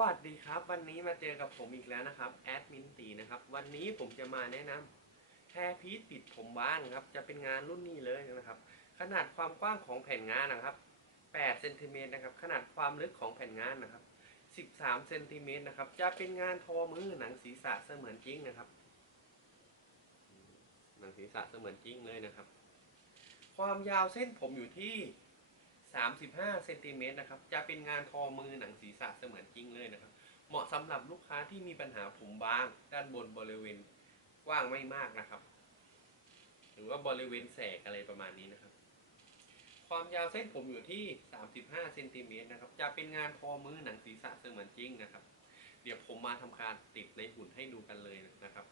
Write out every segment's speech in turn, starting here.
วัสดีครับ วันนี้มาเจอกับผมอีกแล้วนะครับแอดมินตีนะครับ วันนี้ผมจะมาแนะนำแฮร์พีซปิดผมบ้านครับ จะเป็นงานรุ่นนี้เลยนะครับ ขนาดความกว้างของแผ่นงานนะครับ8เซนติเมตรนะครับ ขนาดความลึกของแผ่นงานนะครับ 13เซนติเมตรนะครับ จะเป็นงานทอมือหนังศีรษะเสมือนจริงนะครับ หนังศีรษะเสมือนจริงเลยนะครับ ความยาวเส้นผมอยู่ที่ 35เซนติเมตรนะครับ จะเป็นงานทอมือหนังศีรษะเสมือนจริงเลยนะครับ เหมาะสำหรับลูกค้าที่มีปัญหาผมบาง ด้านบนบริเวณกว้างไม่มากนะครับ หรือว่าบริเวณแสกอะไรประมาณนี้นะครับ ความยาวเส้นผมอยู่ที่ 35เซนติเมตรนะครับ จะเป็นงานทอมือหนังศีรษะเสมือนจริงนะครับ เดี๋ยวผมมาทำการติดในหุ่นให้ดูกันเลยนะครับ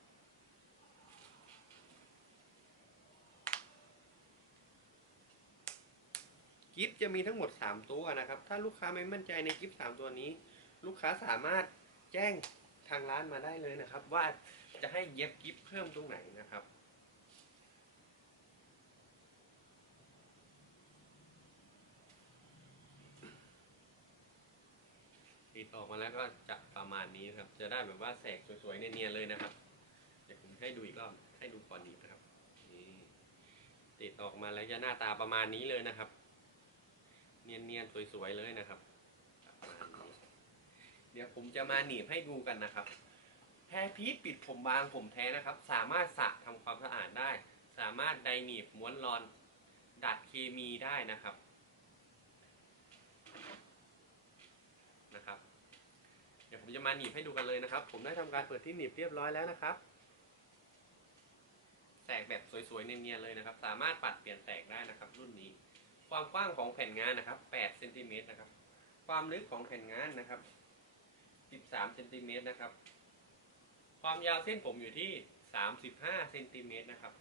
กิฟต์จะมีทั้งหมด 3 ตัวนะครับ ถ้าลูกค้าไม่มั่นใจในกิฟต์3ตัวนี้ ลูกค้าสามารถแจ้งทางร้านมาได้เลยนะครับ ว่าจะให้เย็บกิฟต์เพิ่มตรงไหนนะครับติดออกมาแล้วก็จะประมาณนี้ครับ จะได้แบบว่าแสกสวยๆเนียนๆเลยนะครับ เดี๋ยวผมให้ดูอีกรอบให้ดูก่อนนี้นะครับนี่ติดออกมาแล้วจะหน้าตาประมาณนี้เลยนะครับ เนียนๆสวยๆเลยนะครับ เดี๋ยวผมจะมาหนีบให้ดูกันนะครับแพรพีชปิดผมบางผมแท้นะครับ สามารถสระทำความสะอาดได้ สามารถไดหนีบม้วนรอน ดัดเคมีได้นะครับนะครับ เดี๋ยวผมจะมาหนีบให้ดูกันเลยนะครับ ผมได้ทำการเปิดที่หนีบเรียบร้อยแล้วนะครับแสกแบบสวยๆเนียนๆเลยนะครับ สามารถปัดเปลี่ยนแสกได้นะครับ รุ่นนี้ ความกว้างของแผ่นงานนะครับ8เซนติเมตรนะครับ ความลึกของแผ่นงานนะครับ 13เซนติเมตรนะครับ ความยาวเส้นผมอยู่ที่ 35เซนติเมตรนะครับ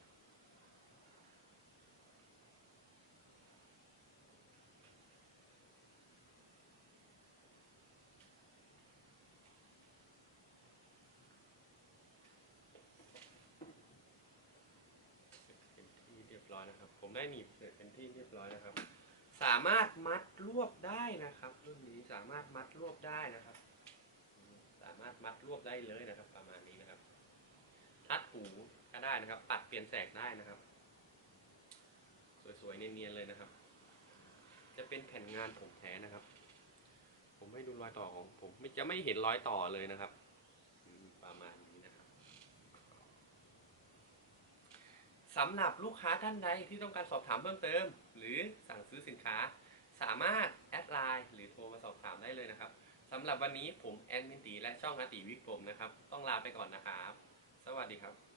เป็นที่เร้อยนะครับ ผมได้หนีบเสร็จเป็นที่เรียบร้อยนะครับ สามารถมัดรวบได้นะครับรุ่นนี้สามารถมัดรวบได้นะครับ สามารถมัดรวบได้เลยนะครับ ประมาณนี้นะครับ ทัดหูก็ได้นะครับ ปัดเปลี่ยนแสกได้นะครับ สวยๆเนียนๆเลยนะครับ จะเป็นแผ่นงานผมแท้นะครับ ผมให้ดูรอยต่อของผมไม่จะไม่เห็นรอยต่อเลยนะครับอืมประมาณนี้นะครับ สำหรับลูกค้าท่านใดที่ต้องการสอบถามเพิ่มเติม หรือสั่งซื้อสินค้า สามารถแอดไลน์หรือโทรมาสอบถามได้เลยนะครับสำหรับวันนี้ผมแอนมินตีและช่องอาติวิกผมนะครับ ต้องลาไปก่อนนะครับ สวัสดีครับ